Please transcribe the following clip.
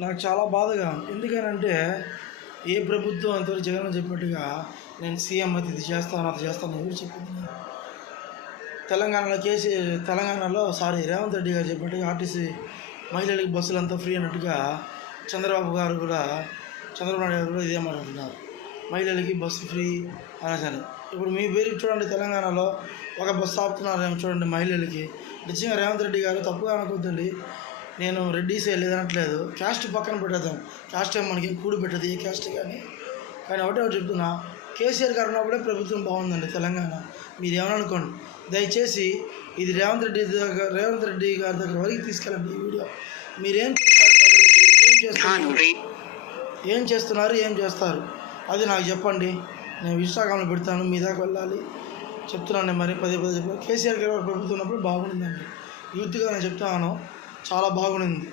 నాకు చాలా బాధగా ఉంది. ఎందుకనంటే ఏ ప్రభుత్వం అంతవరకు జగన్ చెప్పినట్టుగా నేను సీఎం అయితే ఇది చేస్తాను అది చేస్తాను ఎవరు చెప్పింది లేదు. తెలంగాణలో రేవంత్ రెడ్డి గారు చెప్పినట్టుగా ఆర్టీసీ మహిళలకి బస్సులు అంతా ఫ్రీ అన్నట్టుగా చంద్రబాబు నాయుడు గారు కూడా ఇదే మాట్లాడుతున్నారు. మహిళలకి బస్సు ఫ్రీ అనేసరి ఇప్పుడు మీ పేరు చూడండి, తెలంగాణలో ఒక బస్సు ఆపుతున్నారు చూడండి మహిళలకి. నిజంగా రేవంత్ రెడ్డి గారు తప్పుగా అనుకోద్దండి. నేను రెడ్డీసే లేదనట్లేదు, క్యాస్ట్ పక్కన పెట్టేద్దాం. క్యాస్ట్ మనకి కూడి పెట్టదు ఏ క్యాస్ట్ కానీ ఒకటి చెప్తున్నా, కేసీఆర్ గారు ఉన్నప్పుడే ప్రభుత్వం బాగుందండి తెలంగాణ. మీరు ఏమని అనుకోండి, దయచేసి ఇది రేవంత్ రెడ్డి గారి దగ్గర వరకు తీసుకెళ్ళండి ఈ వీడియో. మీరేం ఏం చేస్తారు అది నాకు చెప్పండి. నేను ఇన్స్టాగ్రామ్లో పెడతాను, మీ దాకా వెళ్ళాలి. చెప్తున్నాను మరి పదే చెప్పాను. కేసీఆర్ గారు ప్రభుత్వం ఉన్నప్పుడు బాగుండిందండి. యూత్గా నేను చెప్తాను, చాలా బాగుండింది.